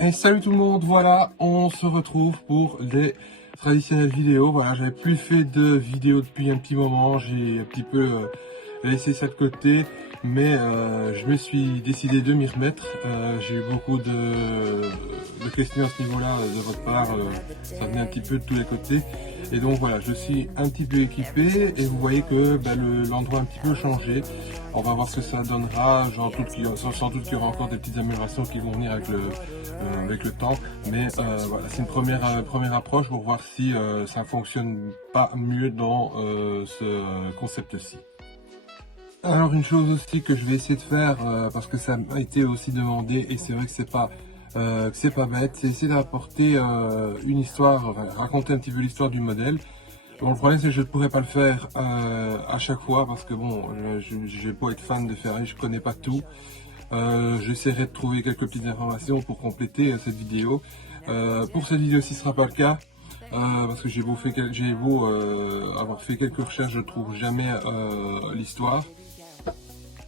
Et salut tout le monde, voilà, on se retrouve pour les traditionnelles vidéos. Voilà, j'avais plus fait de vidéos depuis un petit moment, j'ai un petit peu laissé ça de côté, mais je me suis décidé de m'y remettre. J'ai eu beaucoup de questions à ce niveau-là de votre part, ça venait un petit peu de tous les côtés. Et donc voilà, je suis un petit peu équipé et vous voyez que l'endroit a un petit peu changé. On va voir ce que ça donnera, sans doute qu'il y aura encore des petites améliorations qui vont venir avec le temps. Mais voilà, c'est une première approche pour voir si ça fonctionne pas mieux dans ce concept-ci. Alors une chose aussi que je vais essayer de faire, parce que ça m'a été aussi demandé et c'est vrai que c'est pas bête, c'est essayer d'apporter une histoire, enfin, raconter un petit peu l'histoire du modèle. Bon, le problème c'est que je ne pourrais pas le faire à chaque fois parce que bon, je vais pas être fan de Ferrari, je connais pas tout. J'essaierai de trouver quelques petites informations pour compléter cette vidéo. Pour cette vidéo-ci, ce ne sera pas le cas. Parce que j'ai beau avoir fait quelques recherches, je ne trouve jamais l'histoire.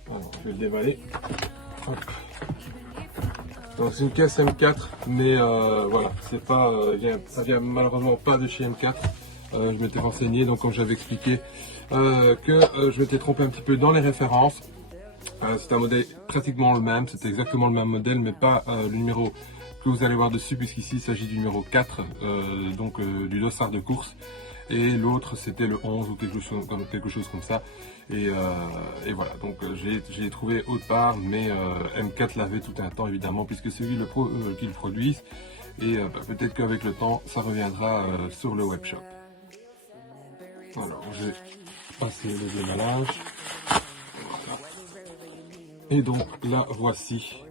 Alors, je vais le déballer. Hop. Donc c'est une caisse M4, mais voilà, c'est pas, ça vient malheureusement pas de chez M4. Je m'étais renseigné, donc comme j'avais expliqué, je m'étais trompé un petit peu dans les références. C'est un modèle pratiquement le même, c'était exactement le même modèle, mais pas le numéro que vous allez voir dessus, puisqu'ici il s'agit du numéro 4, du dossard de course. Et l'autre c'était le 11 ou quelque chose comme ça. Et voilà, donc j'ai trouvé autre part, mais M4 l'avait tout un temps évidemment, puisque c'est lui qui le produisent. Et peut-être qu'avec le temps, ça reviendra sur le webshop. Alors, je vais passer le déballage. Et donc là voici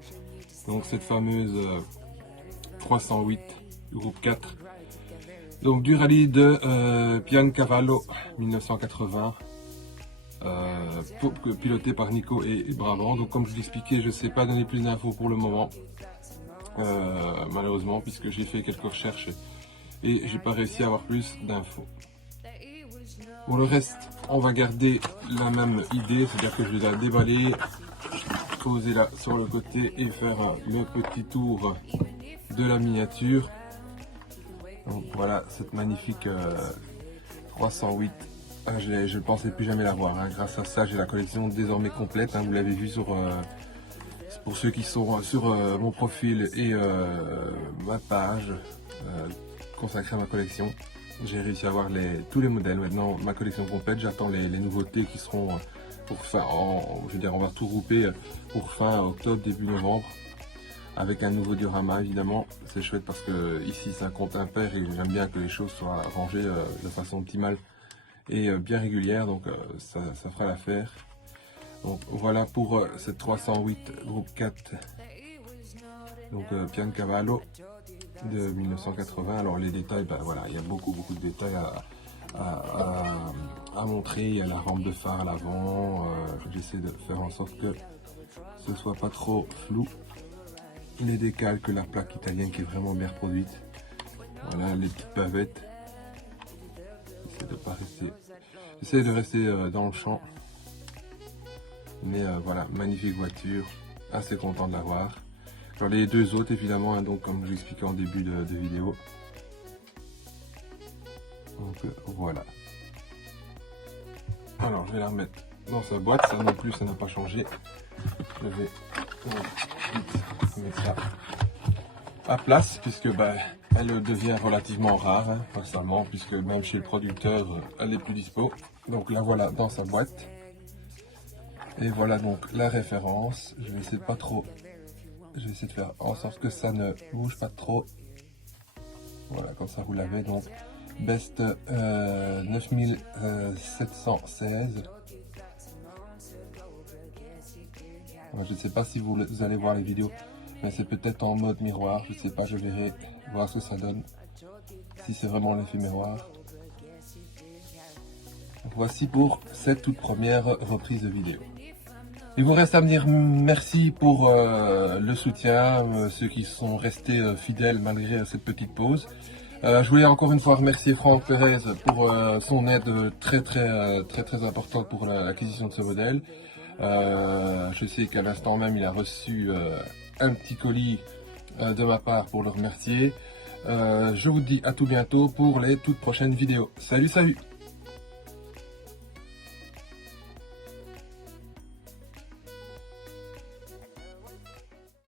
donc cette fameuse 308 groupe 4, donc du rallye de Piancavallo 1980, piloté par Nico et Brabant. Donc comme je vous l'expliquais, je ne sais pas donner plus d'infos pour le moment, malheureusement, puisque j'ai fait quelques recherches et j'ai pas réussi à avoir plus d'infos. Pour le reste, on va garder la même idée, c'est-à-dire que je vais la déballer, poser là sur le côté et faire le petit tour de la miniature. Donc voilà cette magnifique 308. Je ne pensais plus jamais l'avoir, hein. Grâce à ça j'ai la collection désormais complète, hein. Vous l'avez vu pour ceux qui sont sur mon profil et ma page consacrée à ma collection. J'ai réussi à avoir tous les modèles. Maintenant ma collection complète, j'attends les nouveautés qui seront pour fin, je veux dire, on va tout grouper pour fin octobre, début novembre, avec un nouveau diorama évidemment. C'est chouette parce que ici c'est un compte impair et j'aime bien que les choses soient rangées de façon optimale et bien régulière, donc ça fera l'affaire. Donc voilà pour cette 308 groupe 4, donc Piancavallo de 1980. Alors les détails, voilà, il y a beaucoup de détails à montrer. Il y a la rampe de phare à l'avant, j'essaie de faire en sorte que ce soit pas trop flou. Les décalques, la plaque italienne qui est vraiment bien reproduite. Voilà les petites pavettes. J'essaie de rester dans le champ. Mais voilà, magnifique voiture, assez content de l'avoir. Alors les deux autres évidemment, hein, donc comme je l'expliquais en début de vidéo. Donc voilà. Alors je vais la remettre dans sa boîte, ça non plus ça n'a pas changé. Je vais mettre ça à place puisque elle devient relativement rare, hein, récemment, puisque même chez le producteur elle n'est plus dispo. Donc la voilà dans sa boîte. Et voilà donc la référence. Je vais essayer de faire en sorte que ça ne bouge pas trop. Voilà, comme ça vous l'avez. Donc Best 9716. Je ne sais pas si vous allez voir les vidéos, mais c'est peut-être en mode miroir. Je ne sais pas, je verrai voir ce que ça donne. Si c'est vraiment l'effet miroir. Voici pour cette toute première reprise de vidéo. Il vous reste à me dire merci pour le soutien, ceux qui sont restés fidèles malgré cette petite pause. Je voulais encore une fois remercier Franck Pérez pour son aide très importante pour l'acquisition de ce modèle. Je sais qu'à l'instant même il a reçu un petit colis de ma part pour le remercier. Je vous dis à tout bientôt pour les toutes prochaines vidéos. Salut, salut!